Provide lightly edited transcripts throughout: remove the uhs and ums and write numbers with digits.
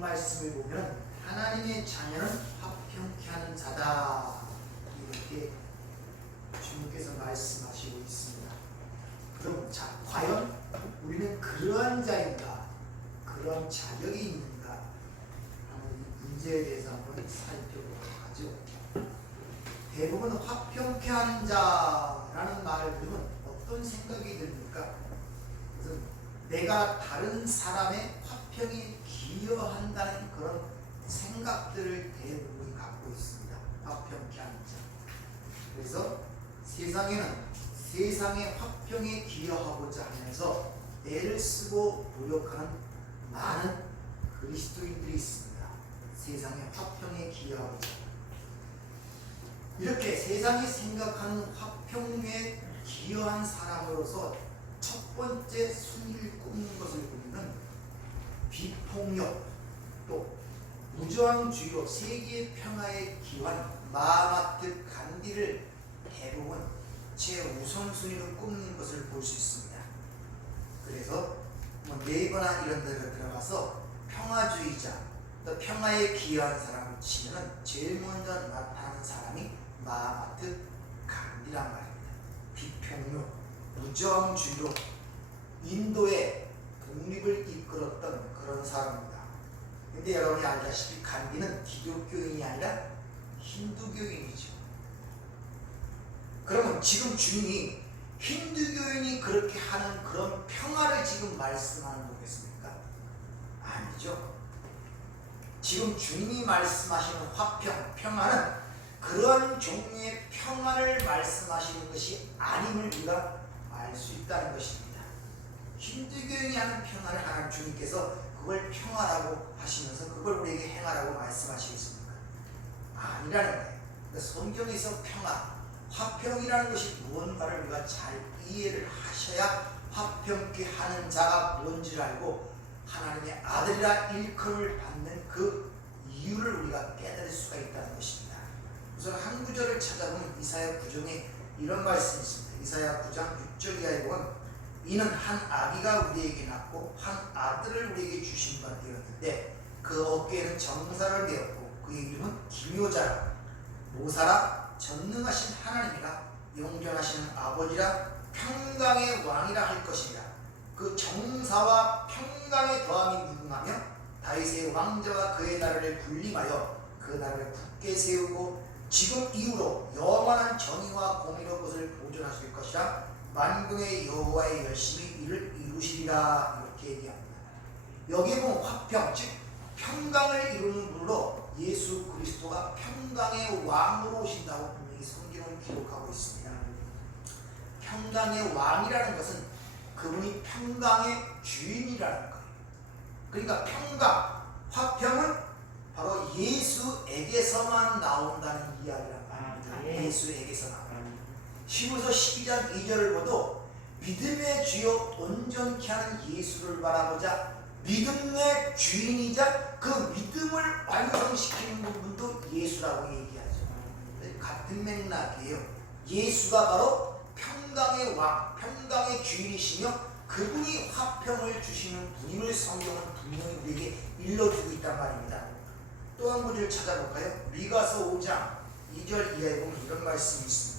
말씀을 보면 하나님의 자녀는 화평케 하는 자다, 이렇게 주님께서 말씀하시고 있습니다. 그럼 자, 과연 우리는 그러한 자인가, 그런 자격이 있는가 하는 이 문제에 대해서 한번 살펴보도록 하죠. 대부분 화평케 하는 자라는 말을 들으면 어떤 생각이 듭니까? 그래서 내가 다른 사람의 화평에 기여한다는 그런 생각들을 대부분이 갖고 있습니다. 화평케 하는 자. 그래서 세상에는 세상의 화평에 기여하고자 하면서 애를 쓰고 노력하는 많은 그리스도인들이 있습니다. 세상의 화평에 기여하고자. 이렇게 세상이 생각하는 화평에 기여한 사람으로서 첫 번째 순위를 꼽는 것을 보면 비폭력, 또 무저항주의로 세계의 평화에 기여한 마하마트 간디를 대부분 최우선순위로 꼽는 것을 볼 수 있습니다. 그래서 네이버나 이런 데를 들어가서 평화주의자, 또 평화에 기여한 사람을 치면 제일 먼저 나타나는 사람이 마하마트 간디란 말입니다. 비폭력, 무저항주의로 인도의 독립을 이끌었던 그런 사람입니다. 근데 여러분이 알다시피 간디는 기독교인이 아니라 힌두교인이죠. 그러면 지금 주님이 힌두교인이 그렇게 하는 그런 평화를 지금 말씀하는 거겠습니까? 아니죠. 지금 주님이 말씀하시는 화평, 평화는 그런 종류의 평화를 말씀하시는 것이 아님을 우리가 알 수 있다는 것입니다. 힌두교인이 하는 평화를 하나님 주님께서 그걸 평화라고 하시면서 그걸 우리에게 행하라고 말씀하시겠습니까? 아니라는 거예요. 그러니까 성경에서 평화, 화평이라는 것이 무언가를 우리가 잘 이해를 하셔야 화평케 하는 자가 뭔지를 알고 하나님의 아들이라 일컬음을 받는 그 이유를 우리가 깨달을 수가 있다는 것입니다. 우선 한 구절을 찾아보면 이사야 9장에 이런 말씀이 있습니다. 이사야 9장 6절 이하에 보면 이는 한 아기가 우리에게 낳고 한 아들을 우리에게 주신 바 되었는데 그 어깨에는 정사를 메었고 그의 이름은 기묘자라 모사라 전능하신 하나님이라 영존하시는 아버지라 평강의 왕이라 할 것이라. 그 정사와 평강의 더함이 무궁하며 다윗의 왕자와 그의 나라를 군림하여 그 나라를 굳게 세우고 지금 이후로 영원한 정의와 공의로 그것을 보존하실 것이라. 만군의 여호와의 열심히 이를 이루시리라. 이렇게 얘기합니다. 여기에 보면 화평, 즉 평강을 이루는 분으로 예수 그리스도가 평강의 왕으로 오신다고 분명히 성경은 기록하고 있습니다. 평강의 왕이라는 것은 그분이 평강의 주인이라는 거예요. 그러니까 평강, 화평은 바로 예수에게서만 나온다는 이야기란 말입니다. 예수에게서만. 히브리서 12장 2절을 보도 믿음의 주요 온전케 하는 예수를 바라보자. 믿음의 주인이자 그 믿음을 완성시키는 부분도 예수라고 얘기하죠. 같은 맥락이에요. 예수가 바로 평강의 왕, 평강의 주인이시며 그분이 화평을 주시는 분임을 성경은 분명히 우리에게 일러주고 있단 말입니다. 또 한 구절 찾아볼까요? 미가서 5장 2절 이하에 보면 이런 말씀이 있습니다.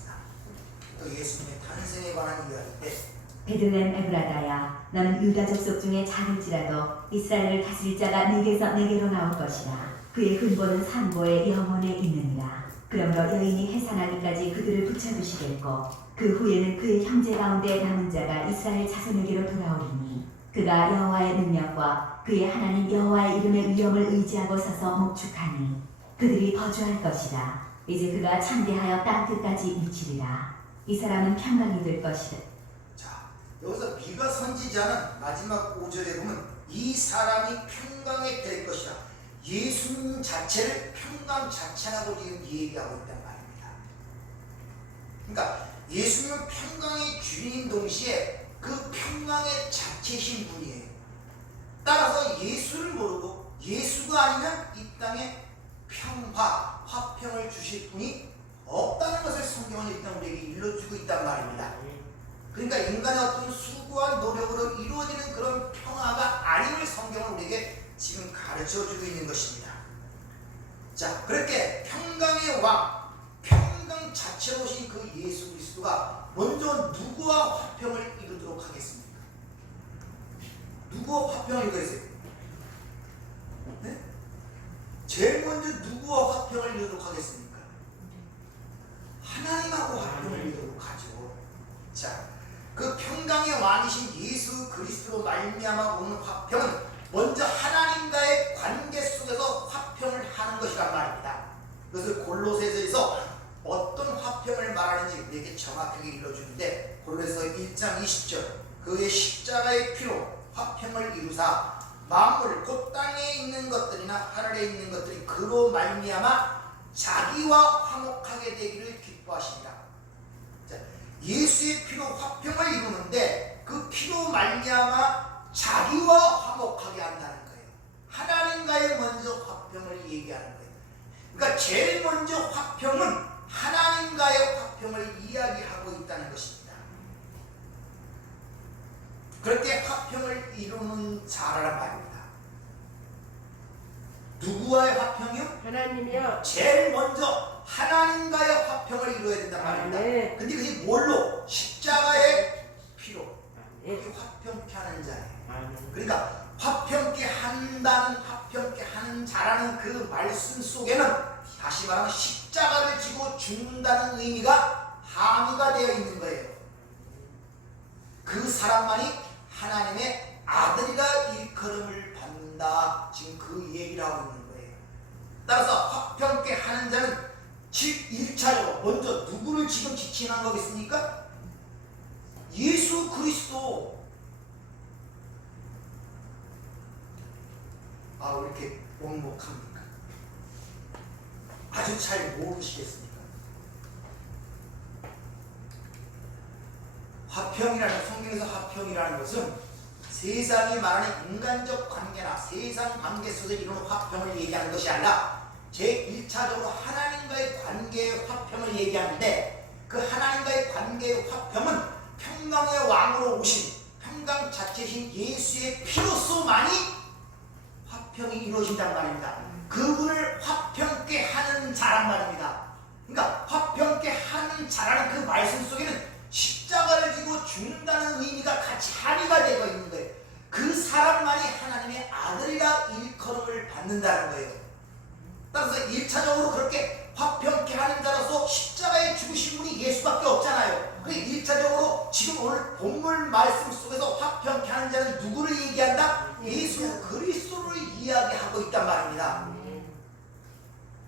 또 예수님의 탄생에 관한 이야기인데 베들레헴 에브라다야, 너는 유다 족속 중에 작을지라도 이스라엘을 다스릴 자가 네게서 내게로 나올 것이라. 그의 근본은 산고의 영혼에 있느니라. 그러므로 여인이 해산하기까지 그들을 붙여두시겠고 그 후에는 그의 형제 가운데 남은 자가 이스라엘 자손에게로 돌아오리니 그가 여호와의 능력과 그의 하나님 여호와의 이름의 위엄을 의지하고 서서 목축하니 그들이 거주할 것이라. 이제 그가 창대하여 땅 끝까지 미치리라. 이 사람은 평강이 될 것이라. 자, 여기서 미가 선지자는 마지막 5절에 보면 이 사람이 평강이 될 것이라. 예수님 자체를 평강 자체라고 지금 얘기하고 있단 말입니다. 그러니까 예수님은 평강의 주인인 동시에 그 평강의 자체이신 분이에요. 따라서 예수를 모르고 예수가 아니면 이 땅에 평화, 화평을 주실 분이 없다는 것을 성경은 일단 우리에게 일러주고 있단 말입니다. 그러니까 인간의 어떤 수고와 노력으로 이루어지는 그런 평화가 아님을 성경은 우리에게 지금 가르쳐 가르쳐주고 있는 것입니다. 자, 그렇게 평강의 왕, 평강 자체로 오신 그 예수 그리스도가 먼저 누구와 화평을 이루도록 하겠습니까? 누구와 화평을 이루겠어요? 네? 제일 먼저 누구와 화평을 이루도록 하겠습니까? 하나님하고 화평을 이루도록 하죠. 자, 그 평강의 왕이신 예수 그리스도로 말미암아 오는 화평은 먼저 하나님과의 관계 속에서 화평을 하는 것이란 말입니다. 그것을 골로새서에서 어떤 화평을 말하는지 우리에게 정확하게 일러주는데, 골로새서 1장 20절, 그의 십자가의 피로 화평을 이루사 만물 곧 땅에 있는 것들이나 하늘에 있는 것들이 그로 말미암아 자기와 화목하게 되기를 기뻐하십니다. 자, 예수의 피로 화평을 이루는데 그 피로 말미암아 자기와 화목하게 한다는 거예요. 하나님과의 먼저 화평을 얘기하는 거예요. 그러니까 제일 먼저 화평은 하나님과의 화평을 이야기하고 있다는 것입니다. 그렇게 화평을 이루는 자라란 말입니다. 누구와의 화평이요? 하나님이요. 제일 먼저 하나님과의 화평을 이루어야 된단 말입니다. 네. 근데 그것이 뭘로? 십자가의 피로. 네. 그게 화평케 하는 자예요. 아멘. 그러니까 화평케 한다는, 화평케 하는 자라는 그 말씀 속에는 다시 말하면 십자가를 지고 죽는다는 의미가 함유가 되어 있는 거예요. 그 사람만이 하나님의 아들이라 일컬음을 받는다. 지금 그 얘기를 하고 있는 거예요. 따라서 화평케 하는 자는 1차적으로 먼저 누구를 지금 지칭한 거겠습니까? 예수 그리스도. 아, 왜 이렇게 먹먹합니까? 아주 잘 모르시겠습니까? 화평이라는, 성경에서 화평이라는 것은 세상이 말하는 인간적 관계나 세상 관계 속에 이루는 화평을 얘기하는 것이 아니라 제1차적으로 하나님과의 관계의 화평을 얘기하는데, 그 하나님과의 관계의 화평은 평강의 왕으로 오신 평강 자체신 예수의 피로서만이 화평이 이루어진단 말입니다. 그분을 화평케 하는 자란 말입니다. 그러니까 화평케 하는 자라는 그 말씀 속에는 십자가를 지고 죽는다는 의미가 같이 합의가 되어 있는 거예요. 그 사람만이 하나님의 아들이라 일컬음을 받는다는 거예요. 따라서 1차적으로 그렇게 화평케 하는 자로서 십자가에 죽으신 분이 예수밖에 없잖아요. 그래서 1차적으로 지금 오늘 본문 말씀 속에서 화평케 하는 자는 누구를 얘기한다? 예수 그리스도를 이야기하고 있단 말입니다.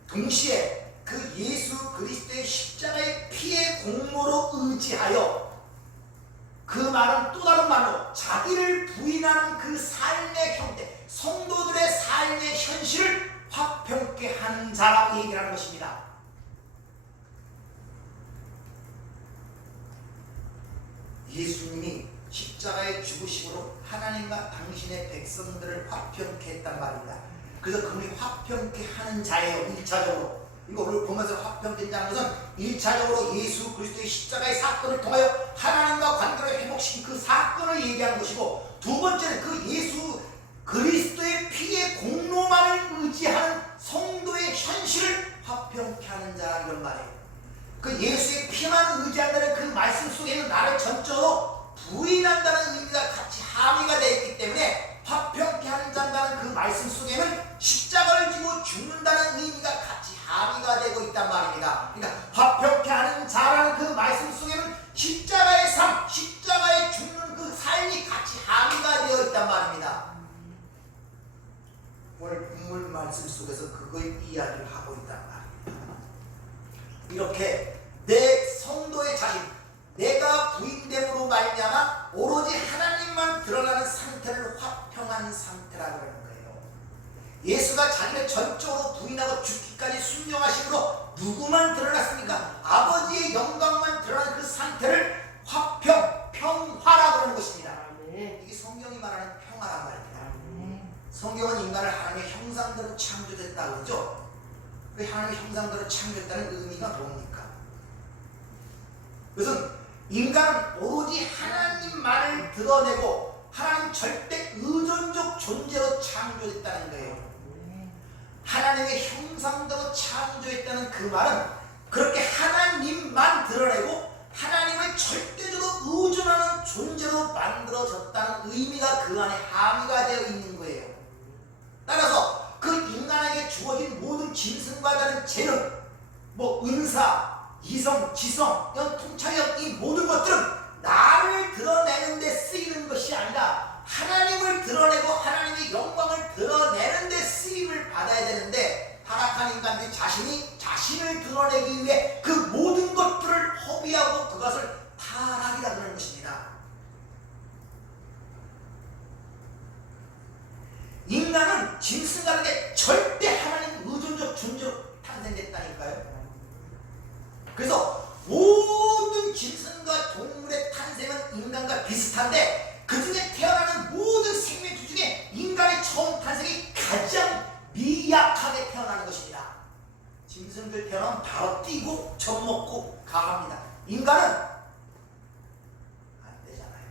동시에 그 예수 그리스도의 십자가의 피의 공로로 의지하여, 그 말은 또 다른 말로 자기를 부인하는 그 삶의 형태, 성도들의 삶의 현실을 화평케 하는 자라고 얘기하는 것입니다. 예수님이 십자가의 죽으심으로 하나님과 당신의 백성들을 화평케 했단 말입니다. 그래서 그분이 화평케 하는 자예요. 1차적으로. 이거 오늘 보면서 화평케 하는 것은 1차적으로 예수 그리스도의 십자가의 사건을 통하여 하나님과 관계를 회복시킨 그 사건을 얘기하는 것이고, 두 번째는 그 예수 그리스도의 피의 공로만을 의지하는 성도의 현실을 화평케 하는 자, 이런 말이에요. 그 예수의 피만 의지한다는 그 말씀 속에는 나를 전적으로 부인한다는 의미가 같이 함의가 되어 있기 때문에 화평케 하는 자라는 그 말씀 속에는 십자가를 지고 죽는다는 의미가 같이 함의가 되고 있단 말입니다. 그러니까 화평케 하는 자라는 그 말씀 속에는 십자가의 삶, 십자가에 죽는 그 삶이 같이 함의가 되어 있단 말입니다. 오늘 본문 말씀 속에서 그걸 이야기를 하고 있단 말입니다. 이렇게 내 성도의 자신, 내가 부인됨으로 말미암아 오로지 하나님만 드러나는 상태를 화평한 상태라고 하는 거예요. 예수가 자기를 전적으로 부인하고 죽기까지 순종하심으로 누구만 드러났습니까? 아버지의 영광만 드러나는 그 상태를 화평, 평화라고 하는 것입니다. 이게 성경이 말하는 평화란 말입니다. 성경은 인간을 하나님의 형상대로 창조했다고 그러죠. 그 하나님의 형상대로 창조했다는 의미가 뭡니까? 그것은 인간은 오로지 하나님만을 드러내고 하나님 절대 의존적 존재로 창조했다는 거예요. 하나님의 형상대로 창조했다는 그 말은 그렇게 하나님만 드러내고 하나님을 절대적으로 의존하는 존재로 만들어졌다는 의미가 그 안에 함의가 되어 있는 거예요. 따라서 그 인간에게 주어진 모든 짐승과 다른 재능, 은사, 이성, 지성, 이런 통찰력, 이 모든 것들은 나를 드러내는 데 쓰이는 것이 아니라 하나님을 드러내고 하나님의 영광을 드러내는 데 쓰임을 받아야 되는데, 타락한 인간들이 자신을 드러내기 위해 그 모든 것들을 허비하고 그것을 타락이라 그러는 것입니다. 인간은 짐승과 다르게 절대 하나님 의존적 존재로 탄생됐다니까요. 그래서 모든 짐승과 동물의 탄생은 인간과 비슷한데, 그 중에 태어나는 모든 생명체 중에 인간의 처음 탄생이 가장 미약하게 태어나는 것입니다. 짐승들 태어나면 바로 뛰고 젖먹고 강합니다. 인간은 안 되잖아요.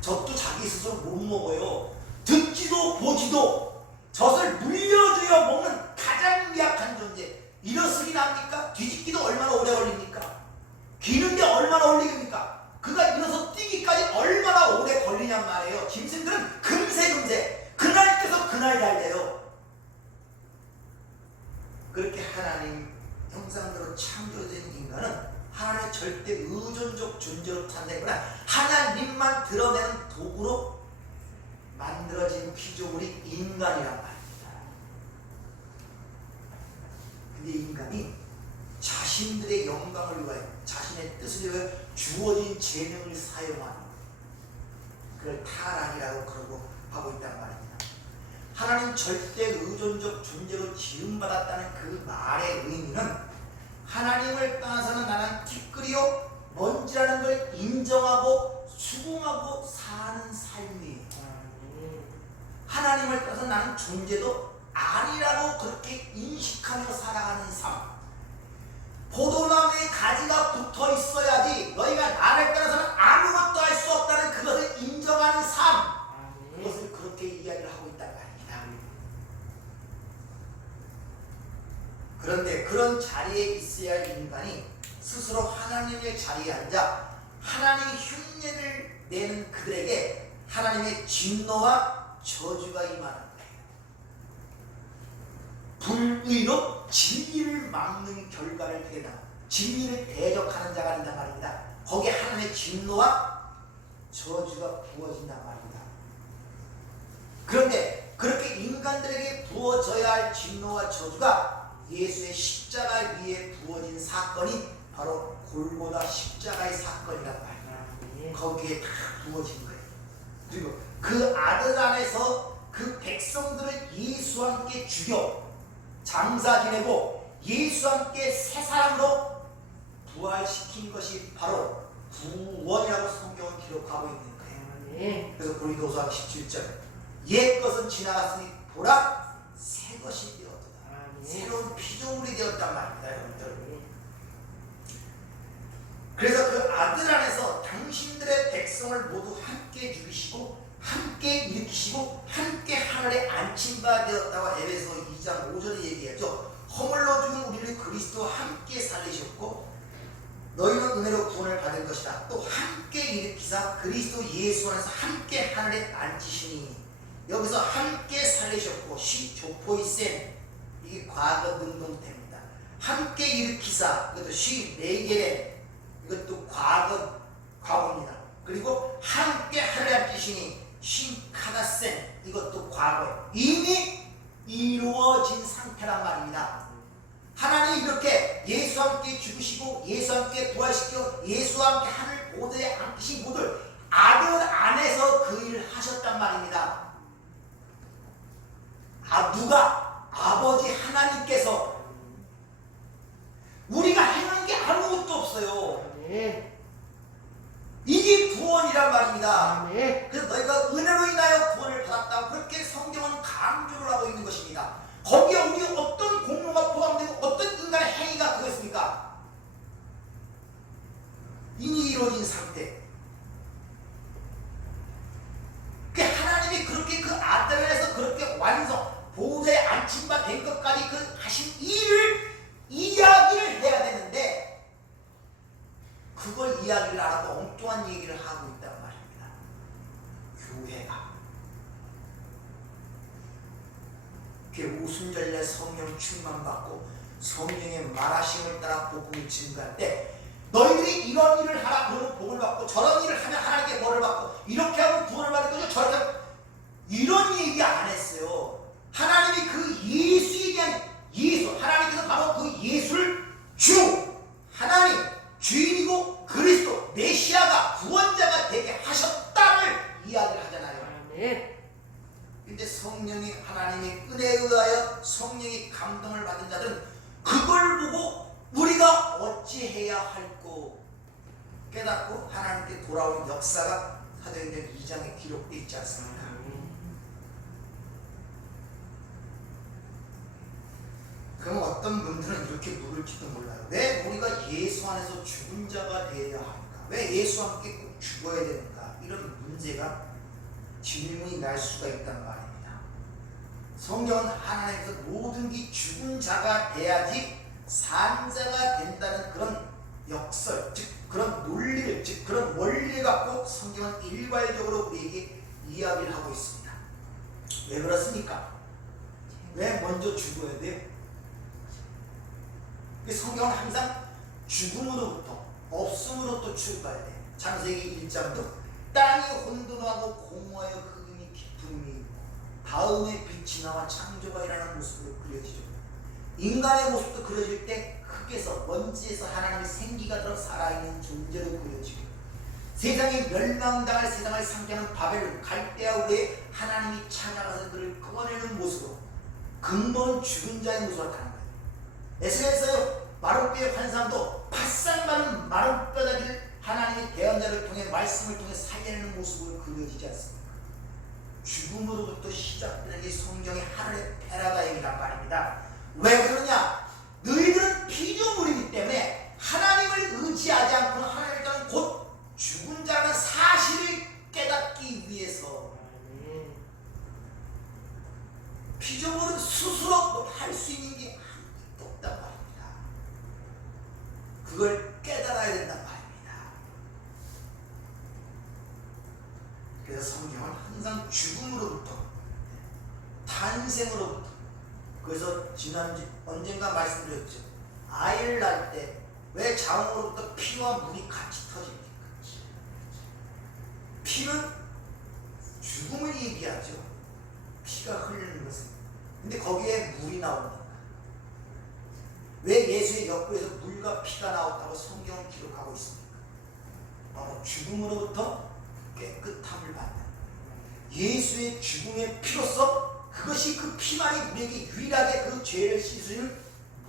젖도 자기 스스로 못 먹어요. 듣지도 보지도 젖을 물려줘야 먹는 가장 미약한 존재. 일어서긴 합니까? 뒤집기도 얼마나 오래 걸립니까? 기는데 얼마나 걸립니까? 그가 일어서 뛰기까지 얼마나 오래 걸리냔 말이에요. 짐승들은 금세 그날 떼서 그날 잘 돼요. 그렇게 하나님 형상대로 창조된 인간은 하나님의 절대 의존적 존재로 탄생했구나. 하나님만 드러내는 도구로 만들어진 피조물이 인간이란 말입니다. 근데 인간이 자신들의 영광을 위하여, 자신의 뜻을 위하여 주어진 재능을 사용하는, 그걸 타락이라고 그러고 하고 있단 말입니다. 하나님 절대 의존적 존재로 지음받았다는 그 말의 의미는 하나님을 떠나서는 나는 티끌이요 먼지라는 걸 인정하고 수긍하고 사는 삶이에요. 하나님을 떠나서 나는 존재도 아니라고 그렇게 인식하며 살아가는 삶. 포도나무에 가지가 붙어 있어야지 너희가 나를 떠나서는 아무것도 할 수 없다는 그것을 인정하는 삶. 그것을 그렇게 이야기를 하고 있단 말입니다. 그런데 그런 자리에 있어야 할 인간이 스스로 하나님의 자리에 앉아 하나님의 흉내를 내는 그들에게 하나님의 진노와 저주가 임하는 거예요. 불의로 진리를 막는 결과를 내게 다 진리를 대적하는 자가 된단 말입니다. 거기에 하나님의 진노와 저주가 부어진단 말입니다. 그런데 그렇게 인간들에게 부어져야 할 진노와 저주가 예수의 십자가 위에 부어진 사건이 바로 골고다 십자가의 사건이란 말이에요. 거기에 다 부어진 거예요. 그리고 그 아들 안에서 그 백성들을 예수와 함께 죽여 장사 지내고 예수와 함께 새 사람으로 부활시킨 것이 바로 구원이라고 성경은 기록하고 있는 거예요. 그래서 고린도서 17절 옛 것은 지나갔으니 보라 새 것이 되었도다. 새로운 피조물이 되었단 말입니다, 여러분들. 그래서 그 아들 안에서 당신들의 백성을 모두 함께 죽이시고 함께 일으키시고 함께 하늘에 앉힌 바 되었다고 에베소 2장 5절에 얘기하죠. 허물로 죽은 우리를 그리스도와 함께 살리셨고 너희는 은혜로 구원을 받은 것이다. 또 함께 일으키사 그리스도 예수 안에서 함께 하늘에 앉히시니, 여기서 함께 살리셨고 조포이센 이게 과거 능동태입니다. 함께 일으키사 이것도 레이게렌 이것도 과거입니다. 그리고 함께 하늘에 앉히시니 카다센 이것도 과거 이미 이루어진 상태란 말입니다. 하나님이 이렇게 예수와 함께 죽으시고 예수와 함께 부활시켜 예수와 함께 하늘 보좌에 앉히신 분들 아들 안에서 그 일을 하셨단 말입니다. 누가? 아버지 하나님께서. 우리가 행한 게 아무것도 없어요. 이게 구원이란 말입니다. 그래서 너희가 은혜로 인하여 구원을 받았다고 그렇게 성경은 강조를 하고 있는 것입니다. 거기에 우리 어떤 공로가 포함되고 어떤 인간의 행위가 그것입니까? 이미 이루어진 상태. 하나님이 그렇게 그 아들 안에서 그렇게 완성 보호자의 완치가 된 것까지 그 하신 일을 이야기를 해야 되는데 그걸 이야기를 안 하고 엉뚱한 얘기를 하고 있단 말입니다. 교회가 오순절날 성령 충만받고 성령의 말하심을 따라 복음이 증가할 때 너희들이 이런 일을 하라 그러면 복을 받고 저런 일을 하면 하나님께 벌을 받고 이렇게 하면 구원을 받을 거죠. 저렇게 하면 이런 얘기 안 했어요. 하나님이 그 예수에 대한 예수, 하나님께서 바로 그 예수를 주, 하나님, 주인이고 그리스도, 메시아가 구원자가 되게 하셨다를 이야기를 하잖아요. 근데 성령이 하나님의 은혜에 의하여 성령이 감동을 받은 자들은 그걸 보고 우리가 어찌해야 할꼬 깨닫고 하나님께 돌아오는 역사가 사도행전 2장에 기록되어 있지 않습니까? 그럼 어떤 분들은 이렇게 물을지도 몰라요. 왜 우리가 예수 안에서 죽은 자가 되어야 할까? 왜 예수와 함께 꼭 죽어야 되는가? 이런 문제가 질문이 날 수가 있단 말입니다. 성경은 하나님께서 모든 죽은 자가 돼야지 산 자가 된다는 그런 역설, 즉 그런 논리를, 즉 그런 원리를 갖고 성경은 일괄적으로 우리에게 이야기를 하고 있습니다. 왜 그렇습니까? 왜 먼저 죽어야 돼요? 성경은 항상 죽음으로부터 없음으로부터 출발해야 돼요. 창세기 1장도 땅이 혼돈하고 공허하여 흑음이 깊음이 있고 다음에 빛이 나와 창조가 일어나는 모습으로 그려지죠. 인간의 모습도 그려질 때 흙에서 먼지에서 하나님의 생기가 들어 살아있는 존재로 그려지고 세상에 멸망당할 세상을 상징하는 바벨론 갈대아 우레에 하나님이 찾아가서 그를 꺼내는 모습으로 근본은 죽은 자의 모습으로 나타나는 거예요. 에스겔서의 마룻뼈의 환상도 바싹 마른 마룻뼈다기를 하나님의 대언자를 통해 말씀을 통해 살려내는 모습으로 그려지지 않습니까? 죽음으로부터 시작되는 이 성경의 하늘의 패러다임이란 말입니다. 왜 그러냐? 너희들은 피조물이기 때문에 하나님을 의지하지 않고는 하나님을 따르는 곧 죽은 자라는 사실을 깨닫기 위해서 피조물은 스스로 할 수 있는 게 아무것도 없단 말입니다. 그걸 깨달아야 된단 말입니다. 그래서 성경은 항상 죽음으로부터 탄생으로부터 그래서 지난주 언젠가 말씀드렸죠. 아이를 낳을 때 왜 자궁으로부터 피와 물이 같이 터집니까? 피는 죽음을 얘기하죠. 피가 흐르는 것은. 근데 거기에 물이 나옵니까? 왜 예수의 역부에서 물과 피가 나왔다고 성경은 기록하고 있습니까? 바로 죽음으로부터 깨끗함을 받는 예수의 죽음의 피로서 그것이 그 피만이 우리에게 유일하게 그 죄를 씻으는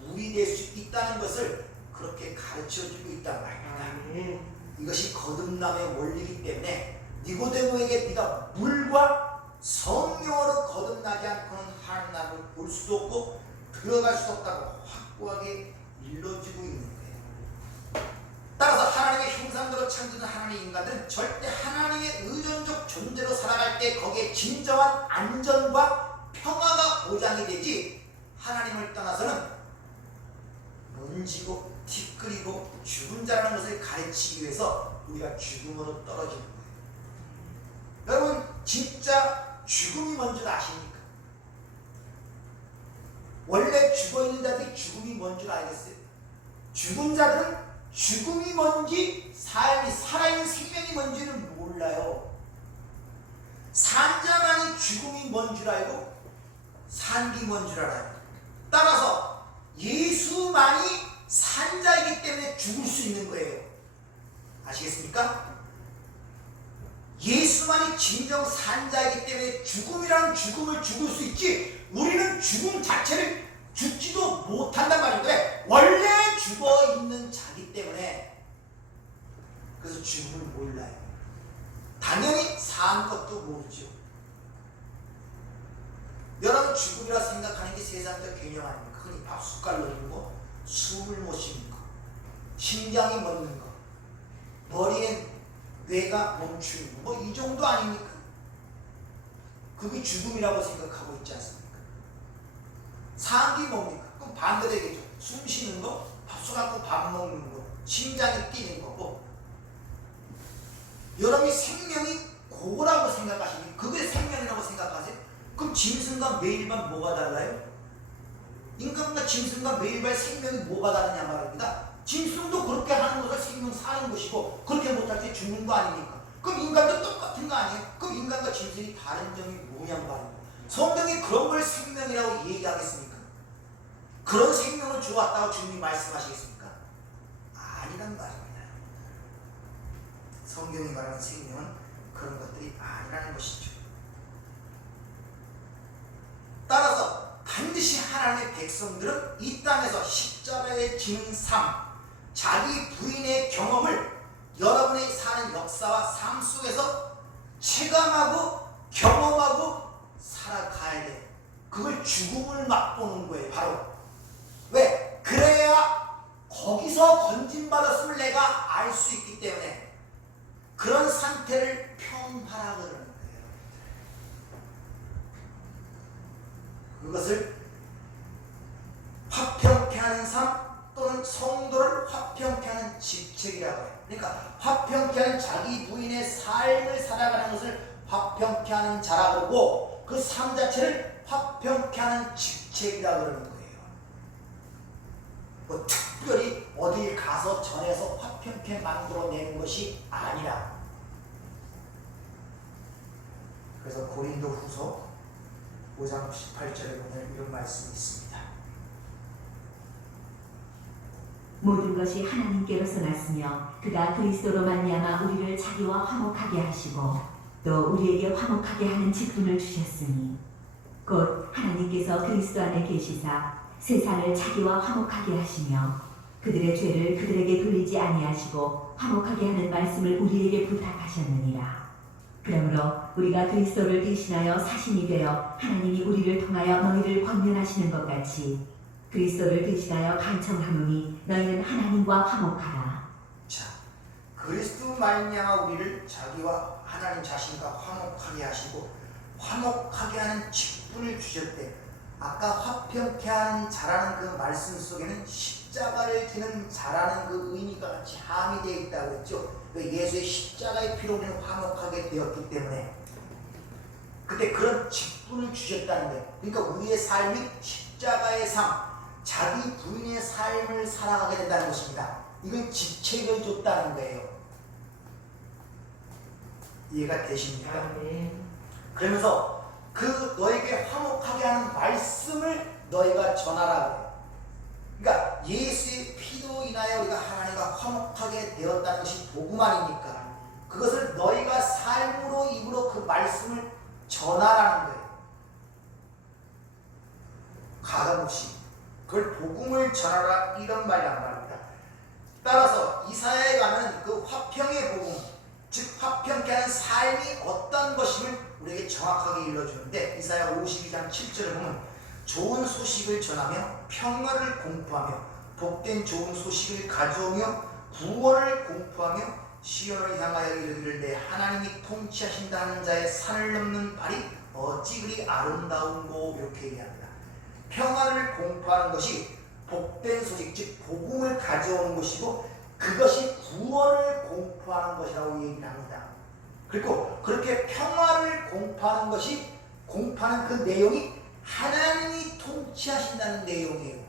물이 될 수 있다는 것을 그렇게 가르쳐주고 있단 말입니다. 이것이 거듭남의 원리이기 때문에 니고데모에게 네가 물과 성령으로 거듭나지 않고는 하나님 나라를 볼 수도 없고 들어갈 수 없다고 확고하게 일러주고 있는 거예요. 따라서 하나님의 형상대로 창조된 하나님의 인간들은 절대 하나님의 의존적 존재로 살아갈 때 거기에 진정한 안전과 평화가 보장이 되지 하나님을 떠나서는 먼지고 티끌이고 죽은 자라는 것을 가르치기 위해서 우리가 죽음으로 떨어지는 거예요. 여러분 진짜 죽음이 뭔 줄 아십니까? 원래 죽어있는 자들이 죽음이 뭔 줄 알겠어요? 죽은 자들은 죽음이 뭔지 삶이 살아있는 생명이 뭔지는 몰라요. 산 자만이 죽음이 뭔 줄 알고 산기 뭔 줄 알아요. 따라서 예수만이 산자이기 때문에 죽을 수 있는 거예요. 아시겠습니까? 예수만이 진정 산자이기 때문에 죽음이라는 죽음을 죽을 수 있지 우리는 죽음 자체를 죽지도 못한단 말인데 원래 죽어있는 자기 때문에 그래서 죽음을 몰라요. 당연히 산 것도 모르죠. 여러분 죽음이라 생각하는 게 세상적 개념 아닙니까? 흔히 밥 숟갈 넣는 거, 숨을 못 쉬는 거, 심장이 멎는 거, 머리에 뇌가 멈추는 거, 뭐 이 정도 아닙니까? 그게 죽음이라고 생각하고 있지 않습니까? 사는 게 뭡니까? 그럼 반대되겠죠. 숨 쉬는 거, 밥솥 갖고 밥 먹는 거, 심장이 뛰는 거고. 여러분이 생명이 그거라고 생각하시니 그게 생명이라고 생각하세요? 그럼 짐승과 매일만 뭐가 달라요? 인간과 짐승과 매일만 생명이 뭐가 다르냐 말입니다. 짐승도 그렇게 하는 것을 생명 사는 것이고 그렇게 못할 때 죽는 거 아닙니까? 그럼 인간도 똑같은 거 아니에요? 그럼 인간과 짐승이 다른 점이 뭐냐는 말입니다. 성경이 그런 걸 생명이라고 얘기하겠습니까? 그런 생명을 주었다고 주님이 말씀하시겠습니까? 아니란 말입니다. 성경이 말하는 생명은 그런 것들이 아니라는 것이죠. 따라서 반드시 하나님의 백성들은 이 땅에서 십자가에 지는 삶, 자기 부인의 경험을 여러분이 사는 역사와 삶 속에서 체감하고 경험하고 살아가야 돼요. 그걸 죽음을 맛보는 거예요. 바로 왜? 그래야 거기서 건진받았음을 내가 알 수 있기 때문에 그런 상태를 평화라 그러는 거예요. 그것을 화평케 하는 삶 또는 성도를 화평케 하는 직책이라고 해요. 그러니까 화평케 하는 자기 부인의 삶을 살아가는 것을 화평케 하는 자라고 하고 그 삶 자체를 화평케 하는 직책이라고 그러는 거예요. 뭐 특별히 어딜 가서 전해서 화평케 만들어내는 것이 아니라. 그래서 고린도후서 5장 18절에 보면 이런 말씀이 있습니다. 모든 것이 하나님께로서 났으며 그가 그리스도로 말미암아 우리를 자기와 화목하게 하시고 또 우리에게 화목하게 하는 직분을 주셨으니 곧 하나님께서 그리스도 안에 계시사 세상을 자기와 화목하게 하시며 그들의 죄를 그들에게 돌리지 아니하시고 화목하게 하는 말씀을 우리에게 부탁하셨느니라. 그러므로 우리가 그리스도를 대신하여 사신이 되어 하나님이 우리를 통하여 너희를 권면하시는 것 같이 그리스도를 대신하여 간청하노니 너희는 하나님과 화목하라. 자, 그리스도 말미암아 우리를 자기와 하나님 자신과 화목하게 하시고 화목하게 하는 직분을 주셨대. 아까 화평케 하는 자라는 그 말씀 속에는 십자가를 지는 자라는 그 의미가 같이 함의되어 있다고 했죠. 예수의 십자가의 피로 우리는 화목하게 되었기 때문에 그때 그런 직분을 주셨다는 거예요. 그러니까 우리의 삶이 십자가의 삶, 자기 부인의 삶을 살아가게 된다는 것입니다. 이건 직책을 줬다는 거예요. 이해가 되십니까? 그러면서 그 너에게 화목하게 하는 말씀을 너희가 전하라고. 그러니까 예수의 피로 인하여 우리가 하나님과 화목하게 되었다는 것이 복음 아닙니까? 그것을 너희가 삶으로 입으로 그 말씀을 전하라는 거예요. 가감없이 그걸 복음을 전하라 이런 말이란 말입니다. 따라서 이사야에 가면 그 화평의 복음, 즉 화평케 하는 삶이 어떤 것임을 우리에게 정확하게 일러주는데 이사야 52장 7절에 보면 좋은 소식을 전하며 평화를 공포하며 복된 좋은 소식을 가져오며 구원을 공포하며 시온을 향하여 이르기를 내 하나님이 통치하신다 하는 자의 산을 넘는 발이 어찌 그리 아름다운고 이렇게 얘기합니다. 평화를 공포하는 것이 복된 소식, 즉 복음을 가져오는 것이고 그것이 구원을 공포하는 것이라고 얘기를 합니다. 그리고 그렇게 평화를 공포하는 것이 공포하는 그 내용이 하나님이 통치하신다는 내용이에요.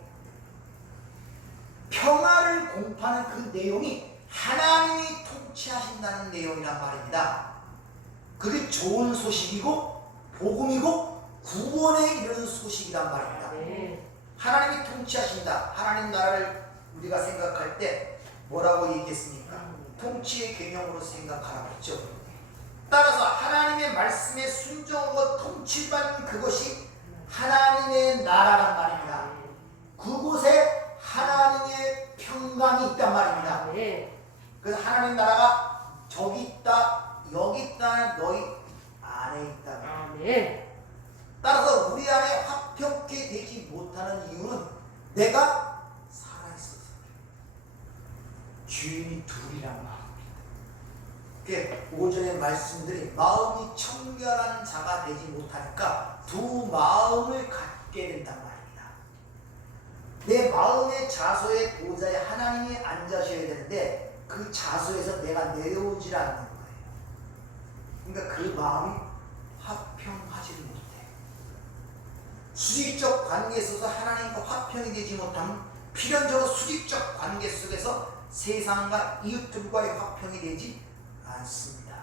평화를 공포하는 그 내용이 하나님이 통치하신다는 내용이란 말입니다. 그게 좋은 소식이고 복음이고 구원에 이르는 소식이란 말입니다. 하나님이 통치하신다. 하나님 나라를 우리가 생각할 때 뭐라고 얘기했습니까? 통치의 개념으로 생각하라고 했죠. 따라서 하나님의 말씀에 순종하고 통치받는 그것이 하나님의 나라란 말입니다. 그곳에 하나님의 평강이 있단 말입니다. 그래서 하나님 나라가 저기 있다 여기 있다 너희 안에 있다. 따라서 우리 안에 화평케 되지 못하는 이유는 내가 살아있어서 주인이 둘이란 말입니다. 오전에 말씀드린 마음이 청결한 자가 되지 못하니까 두 마음을 갖게 된단 말입니다. 내 마음의 자소의 보좌에 하나님이 앉으셔야 되는데 그 자소에서 내가 내려오질 않는 거예요. 그러니까 그 마음이 화평하지를 못해. 수직적 관계에 있어서 하나님과 화평이 되지 못하면 필연적으로 수직적 관계 속에서 세상과 이웃들과의 화평이 되지 않습니다.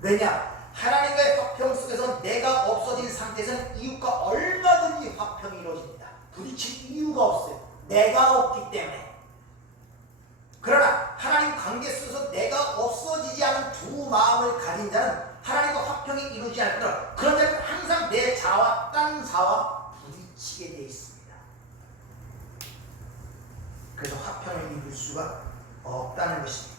왜냐? 하나님과의 화평 속에서 내가 없어진 상태에서는 이웃과 얼마든지 화평이 이루어집니다. 부딪힐 이유가 없어요. 내가 없기 때문에. 그러나 하나님 관계 속에서 내가 없어지지 않은 두 마음을 가진 자는 하나님과 화평이 이루어지지 않을 거라. 그런 자는 항상 내 자와 딴 자와 부딪히게 되어 있습니다. 그래서 화평을 이룰 수가 없다는 것입니다.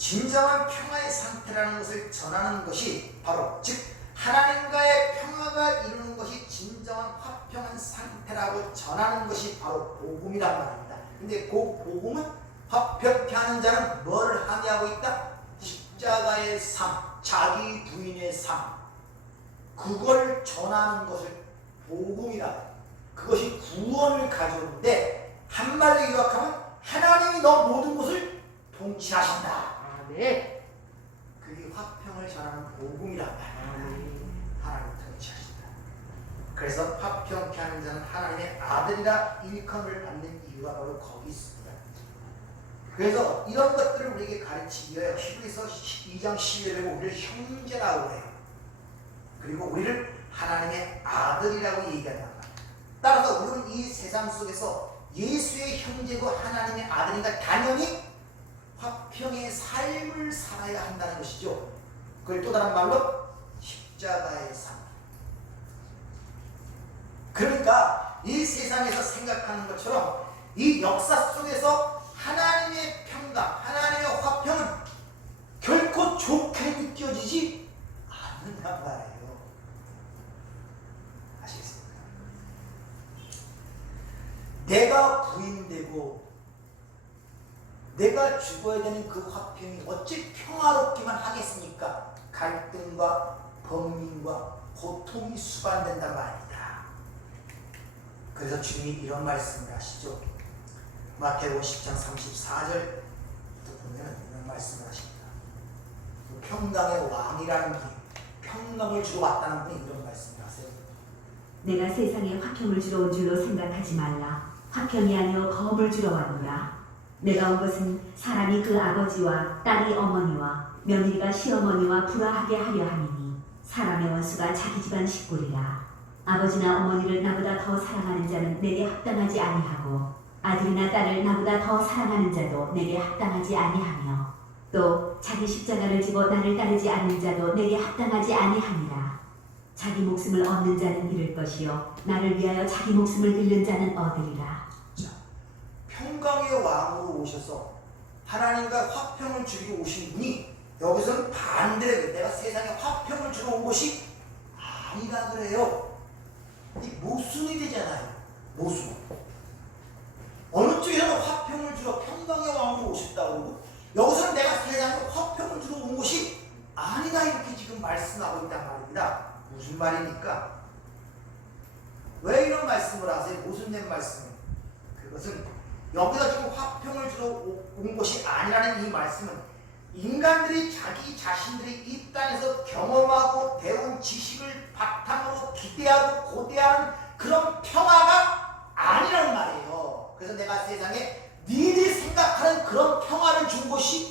진정한 평화의 상태라는 것을 전하는 것이 바로 즉 하나님과의 평화가 이루는 것이 진정한 화평한 상태라고 전하는 것이 바로 복음이란 말입니다. 근데 그 복음은 화평케 하는 자는 뭐를 항의하고 있다? 십자가의 삶, 자기 부인의 삶, 그걸 전하는 것을 복음이라. 그것이 구원을 가져오는데 한말로 요약하면 하나님이 너 모든 것을 통치하신다. 네. 그게 화평을 전하는 복음이란 말이야. 하나님 통치하신다. 그래서 화평케 하는 자는 하나님의 아들이라 일컬음을 받는 이유가 바로 거기 있습니다. 그래서 이런 것들을 우리에게 가르치기 위하여 히브리서 2장 11절에 보면 우리를 형제라고 해요. 그리고 우리를 하나님의 아들이라고 얘기한단 말이에요. 따라서 우리는 이 세상 속에서 예수의 형제고 하나님의 아들이니까 당연히 화평의 삶을 살아야 한다는 것이죠. 그걸 또 다른 말로 십자가의 삶. 그러니까 이 세상에서 생각하는 것처럼 이 역사 속에서 하나님의 평강, 하나님의 화평은 결코 좋게 느껴지지 않는단 말이에요. 아시겠습니까? 내가 부인되고 내가 죽어야 되는 그 화평이 어찌 평화롭기만 하겠습니까? 갈등과 범민과 고통이 수반된단 말입니다. 그래서 주님이 이런 말씀을 하시죠. 마태복음 10장 34절 보면 이런 말씀을 하십니다. 평강의 왕이라는 분이, 평강을 주러 왔다는 분이 이런 말씀을 하세요. 내가 세상에 화평을 주러 온 줄로 생각하지 말라. 화평이 아니요 검을 주러 왔노라. 내가 온 것은 사람이 그 아버지와 딸이 어머니와 며느리가 시어머니와 불화하게 하려 함이니 사람의 원수가 자기 집안 식구리라. 아버지나 어머니를 나보다 더 사랑하는 자는 내게 합당하지 아니하고 아들이나 딸을 나보다 더 사랑하는 자도 내게 합당하지 아니하며 또 자기 십자가를 지고 나를 따르지 않는 자도 내게 합당하지 아니하니라. 자기 목숨을 얻는 자는 잃을 것이요 나를 위하여 자기 목숨을 잃는 자는 얻으리라. 평강의 왕으로 오셔서 하나님과 화평을 주기로 오신 분이 여기서는 반대로 내가 세상에 화평을 주러 온 것이 아니라 그래요. 이 모순이 되잖아요. 모순. 어느 쪽에서는 화평을 주러 평강의 왕으로 오셨다고 그러고 여기서는 내가 세상에 화평을 주러 온 것이 아니다 이렇게 지금 말씀하고 있단 말입니다. 무슨 말입니까? 왜 이런 말씀을 하세요? 모순된 말씀을. 그것은 여기서 지금 화평을 주러 온 것이 아니라는 이 말씀은 인간들이 자기 자신들이 이 땅에서 경험하고 배운 지식을 바탕으로 기대하고 고대하는 그런 평화가 아니란 말이에요. 그래서 내가 세상에 니들이 생각하는 그런 평화를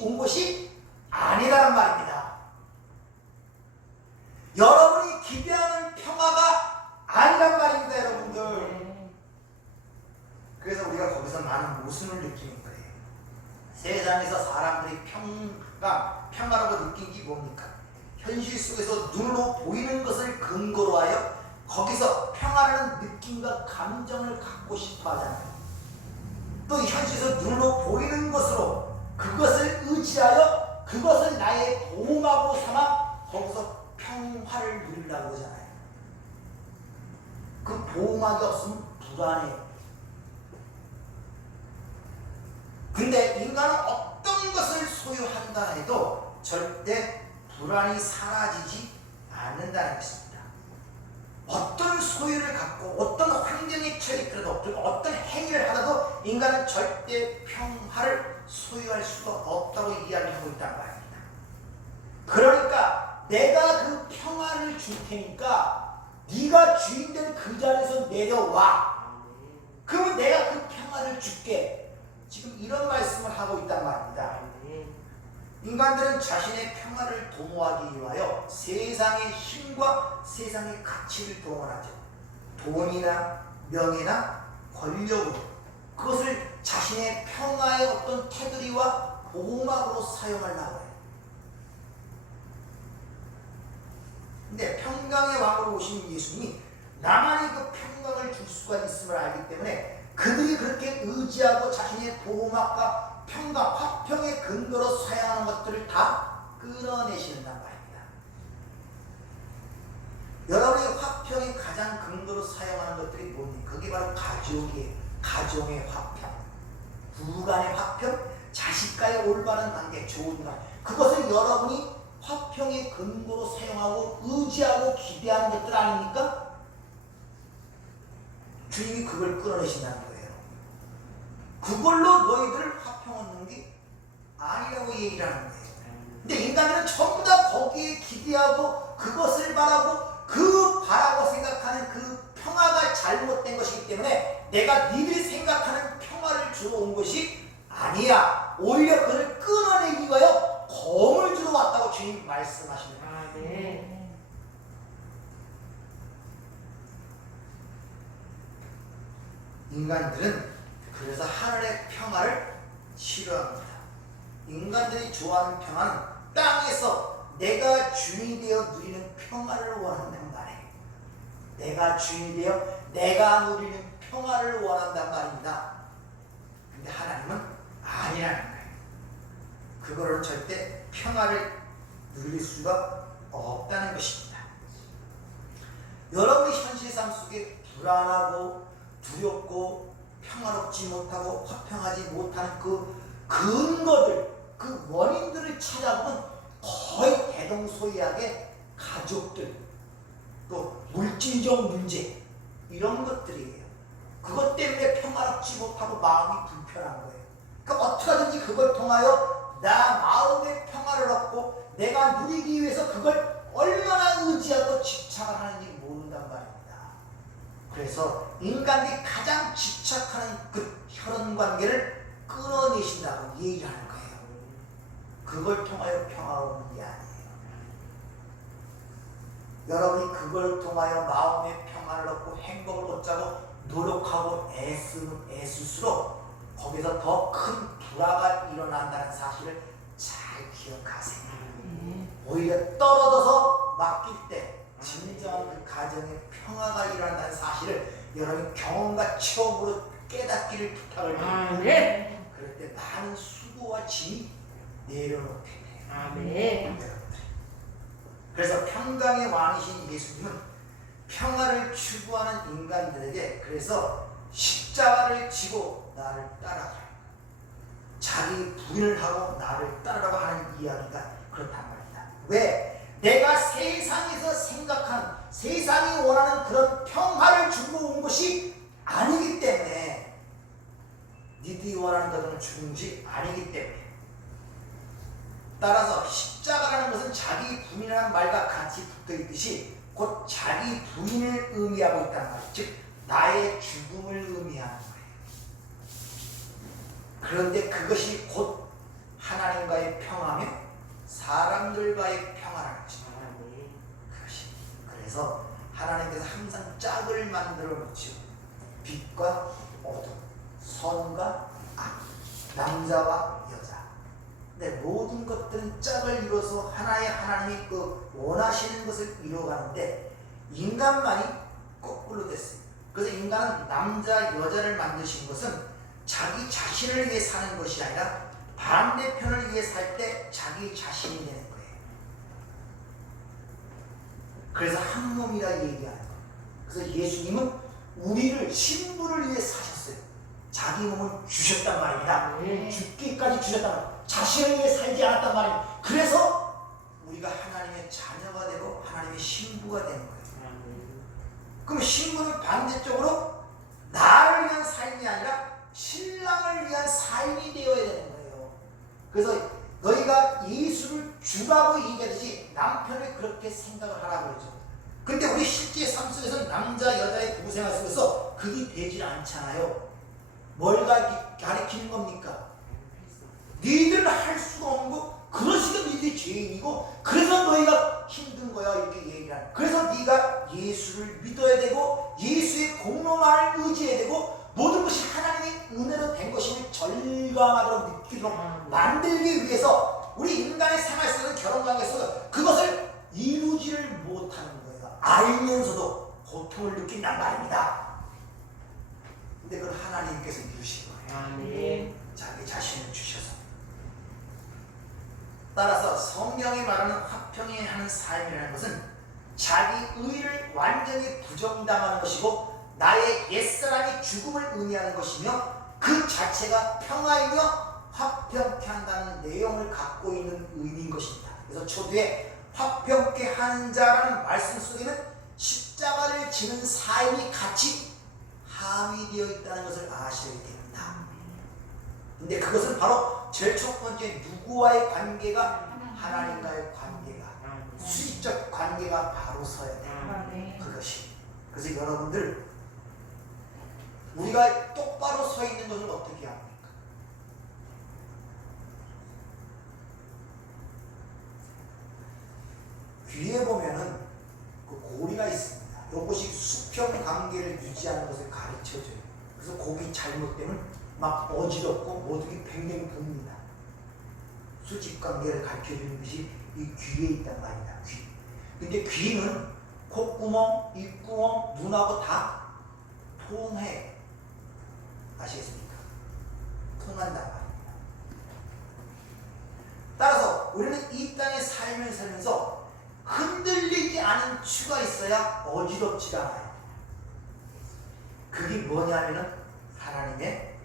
온 것이 아니라는 말입니다. 여러분이 기대하는 평화가 아니란 말입니다, 여러분들. 그래서 우리가 거기서 많은 모순을 느끼는 거예요. 세상에서 사람들이 평화라고 느낀 게 뭡니까? 현실 속에서 눈으로 보이는 것을 근거로 하여 거기서 평화라는 느낌과 감정을 갖고 싶어 하잖아요. 또 현실에서 눈으로 보이는 것으로 그것을 의지하여 그것을 나의 보호막으로 삼아 거기서 평화를 누리려고 하잖아요. 그 보호막이 없으면 불안해요. 근데 인간은 어떤 것을 소유한다 해도 절대 불안이 사라지지 않는다는 것입니다. 어떤 소유를 갖고 어떤 환경에 처했더라도 그리고 어떤 행위를 하더라도 인간은 절대 평화를 소유할 수가 없다고 이야기를 하고 있다는 말입니다. 그러니까 내가 그 평화를 줄 테니까 네가 주인된 그 자리에서 내려와. 그러면 내가 그 평화를 줄게. 지금 이런 말씀을 하고 있단 말입니다. 인간들은 자신의 평화를 도모하기 위하여 세상의 힘과 세상의 가치를 동원하죠. 돈이나 명예나 권력으로 그것을 자신의 평화의 어떤 테두리와 보호막으로 사용하려고 해요. 근데 평강의 왕으로 오신 예수님이 나만이 그 평강을 줄 수가 있음을 알기 때문에 그들이 그렇게 의지하고 자신의 보호막과 평강, 화평의 근거로 사용하는 것들을 다 끌어내시는단 말입니다. 여러분이 화평의 가장 근거로 사용하는 것들이 뭡니까? 그게 바로 가족이에요. 가정의 화평, 부부간의 화평, 자식과의 올바른 관계, 좋은 관계. 그것을 여러분이 화평의 근거로 사용하고 의지하고 기대하는 것들 아닙니까? 주님이 그걸 끌어내신다는 거예요. 그걸로 너희들을 화평 얻는 게 아니라고 얘기를 하는 거예요. 근데 인간들은 전부 다 거기에 기대하고 그것을 바라고 그 바라고 생각하는 그 평화가 잘못된 것이기 때문에 내가 니들이 생각하는 평화를 주러 온 것이 아니야. 오히려 그를 끊어내기 위하여 검을 주러 왔다고 주님 말씀하십니다. 네. 인간들은 그래서 하늘의 평화를 싫어합니다. 인간들이 좋아하는 평화는 땅에서 내가 주인이 되어 누리는 평화를 원한단 말이에요. 내가 주인이 되어 내가 누리는 평화를 원한단 말입니다. 근데 하나님은 아니라는 거예요. 그거를 절대 평화를 누릴 수가 없다는 것입니다. 여러분이 현실 삶 속에 불안하고 두렵고 평화롭지 못하고 화평하지 못하는 그 근거들, 그 원인들을 찾아보면 거의 대동소이하게 가족들, 또 물질적 문제 이런 것들이에요. 그것 때문에 평화롭지 못하고 마음이 불편한 거예요. 그러니까 어떻게 하든지 그걸 통하여 나 마음의 평화를 얻고 내가 누리기 위해서 그걸 얼마나 의지하고 집착을 하는지 모른단 말입니다. 그래서 인간들이 가장 집착하는 그 혈연관계를 끊어내신다고 얘기하는 거예요. 그걸 통하여 평화가 오는 게 아니에요. 여러분이 그걸 통하여 마음의 평화를 얻고 행복을 얻자고 노력하고 애쓸수록 거기서 더 큰 불화가 일어난다는 사실을 잘 기억하세요. 오히려 떨어져서 맡길 때 진정한 그 가정의 평화가 일어난다는 사실을 여러분 경험과 체험으로 깨닫기를 부탁을 드립니다. 네. 그럴 때 많은 수고와 짐이 내려놓게 돼요. 아멘. 그래서 평강의 왕이신 예수님은 평화를 추구하는 인간들에게 그래서 십자가를 지고 나를 따라라. 자기 부인을 하고 나를 따르라고 하는 이야기가 그렇단 말이다. 왜? 내가 세상에서 생각하는 세상이 원하는 그런 평화를 주고 온 것이 아니기 때문에 니들이 원하는 것은 주는 것이 아니기 때문에 따라서 십자가라는 것은 자기 부인이라는 말과 같이 붙어있듯이 곧 자기 부인을 의미하고 있다는 말이죠. 즉 나의 죽음을 의미하는 거예요. 그런데 그것이 곧 하나님과의 평화며 사람들과의 평화라는 것입니다. 그것이 그래서 하나님께서 항상 짝을 만들어 놓죠. 빛과 어둠, 선과 악, 남자와 여자. 근데 모든 것들은 짝을 이루어서 하나의 하나님이 그 원하시는 것을 이루어가는데 인간만이 거꾸로 됐어요. 그래서 인간은 남자, 여자를 만드신 것은 자기 자신을 위해 사는 것이 아니라 반대편을 위해 살 때 자기 자신이 되는 거예요. 그래서 한 몸이라 얘기하는 거예요. 그래서 예수님은 우리를 신부를 위해 사셨어요. 자기 몸을 주셨단 말입니다. 죽기까지 주셨단 말이에요. 자신을 위해 살지 않았단 말이에요. 그래서 우리가 하나님의 자녀가 되고 하나님의 신부가 되는 거예요. 그럼 신부는 반대쪽으로 나를 위한 삶이 아니라 신랑을 위한 삶이 되어야 되는 거예요. 그래서 너희가 예수를 주라고 얘기하듯이 남편을 그렇게 생각을 하라고 그러죠. 근데 우리 실제 삶 속에서 남자 여자의 부부 생활 속에서 그게 되질 않잖아요. 뭘 가리키는 겁니까? 니들 할 수가 없는 거, 그러시면 니들이 죄인이고 그래서 너희가 힘든 거야, 이렇게 얘기를 하는. 그래서 네가 예수를 믿어야 되고 예수의 공로만을 의지해야 되고 모든 것이 하나님의 은혜로 된 것임을 절감하도록 느끼도록 만들기 위해서 우리 인간의 생활 속에서 결혼관계에서 그것을 이루지를 못하는 거예요. 알면서도 고통을 느낀단 말입니다. 근데 그걸 하나님께서 이루신 거예요. 아멘. 자기 자신을 주셔서. 따라서 성경이 말하는 화평해 하는 삶이라는 것은 자기 의를 완전히 부정당하는 것이고 나의 옛사람이 죽음을 의미하는 것이며 그 자체가 평화이며 화평케 한다는 내용을 갖고 있는 의미인 것입니다. 그래서 초두에 화평케 하는 자라는 말씀 속에는 십자가를 지는 삶이 같이 함의되어 있다는 것을 아셔야 됩니다. 근데 그것은 바로 제일 첫 번째 누구와의 관계가 하나님과의 관계가 수직적 관계가 바로 서야 돼요. 그것이. 그래서 여러분들 우리가 똑바로 서 있는 것을 어떻게 합니까? 귀에 보면은 그 고리가 있습니다. 이것이 수평 관계를 유지하는 것을 가르쳐줘요. 그래서 곡이 잘못되면 막 어지럽고 모두가 뱅뱅 돕니다. 수직 관계를 가르쳐주는 것이 이 귀에 있단 말입니다. 귀. 근데 귀는 콧구멍, 입구멍, 눈하고 다 통해. 아시겠습니까? 통한단 말입니다. 따라서 우리는 이 땅의 삶을 살면서 흔들리지 않은 추가 있어야 어지럽지 않아요. 그게 뭐냐면은 하나님의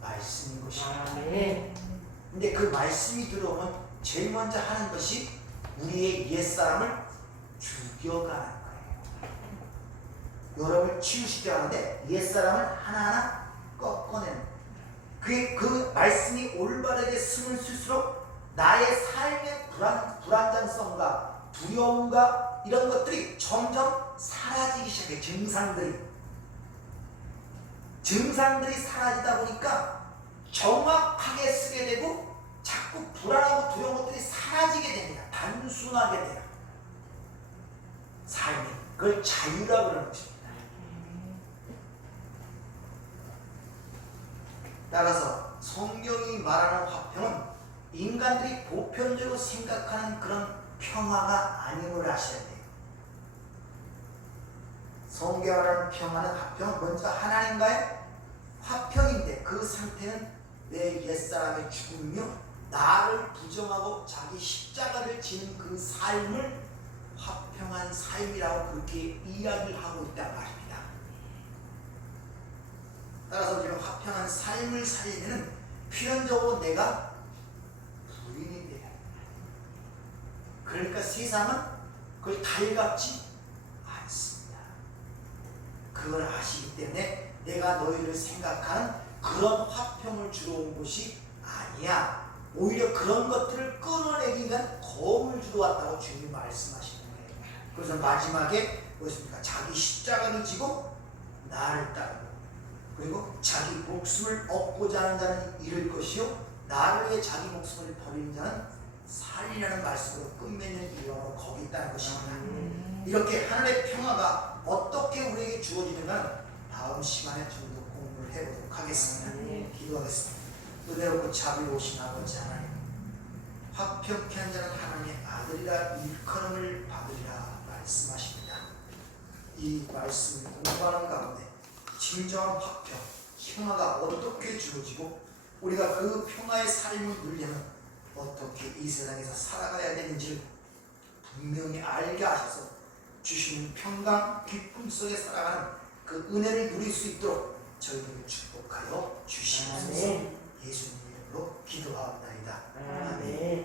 말씀인 것입니다. 근데 그 말씀이 들어오면 제일 먼저 하는 것이 우리의 옛사람을 죽여가는 거예요. 여러분을 치우시려 하는데 옛사람을 하나하나 꺾어내는 거예요. 그 말씀이 올바르게 숨을 쉴수록 나의 삶의 불안정성과 두려움과 이런 것들이 점점 사라지기 시작해요. 증상들이 사라지다 보니까 정확하게 쓰게 되고 자꾸 불안하고 두려운 것들이 사라지게 됩니다. 단순하게 돼요. 삶이. 그걸 자유라고 그러는 것입니다. 따라서 성경이 말하는 화평은 인간들이 보편적으로 생각하는 그런 평화가 아님을 아셔야 돼요. 성경이라는 평화는 화평은 먼저 하나님과의 화평인데 그 상태는 내 옛사람의 죽음이며 나를 부정하고 자기 십자가를 지는 그 삶을 화평한 삶이라고 그렇게 이야기를 하고 있단 말입니다. 따라서 우리가 화평한 삶을 살리면 필연적으로 내가 부인이 돼야 합니다. 그러니까 세상은 그걸 달갑지 않습니다. 그걸 아시기 때문에 내가 너희를 생각하는 그런 화평을 주러 온 것이 아니야. 오히려 그런 것들을 끊어내기 위한 검을 주러 왔다고 주님 말씀하시는 거예요. 그래서 마지막에 무엇입니까? 자기 십자가를 지고 나를 따르고 그리고 자기 목숨을 얻고자 하는 자는 잃을 것이요 나를 위해 자기 목숨을 버리는 자는 살리라는 말씀으로 끝맺는 이유로 거기 있다는 것입니다. 이렇게 하늘의 평화가 어떻게 우리에게 주어지는가는 다음 시간에 좀 더 공부를 해보도록 하겠습니다. 기도하겠습니다. 은혜롭고 자비로우신 아버지 하나님, 화평케 한 자는 하나님의 아들이라 일컬음을 받으리라 말씀하십니다. 이 말씀을 공부하는 가운데 진정한 화평, 평화가 어떻게 주어지고 우리가 그 평화의 삶을 누리려면 어떻게 이 세상에서 살아가야 되는지를 분명히 알게 하셔서 주시는 평강, 기쁨 속에 살아가는 그 은혜를 누릴 수 있도록 저희들을 축복하여 주시옵소서. 예수님 이름으로 기도하옵나이다. 아멘.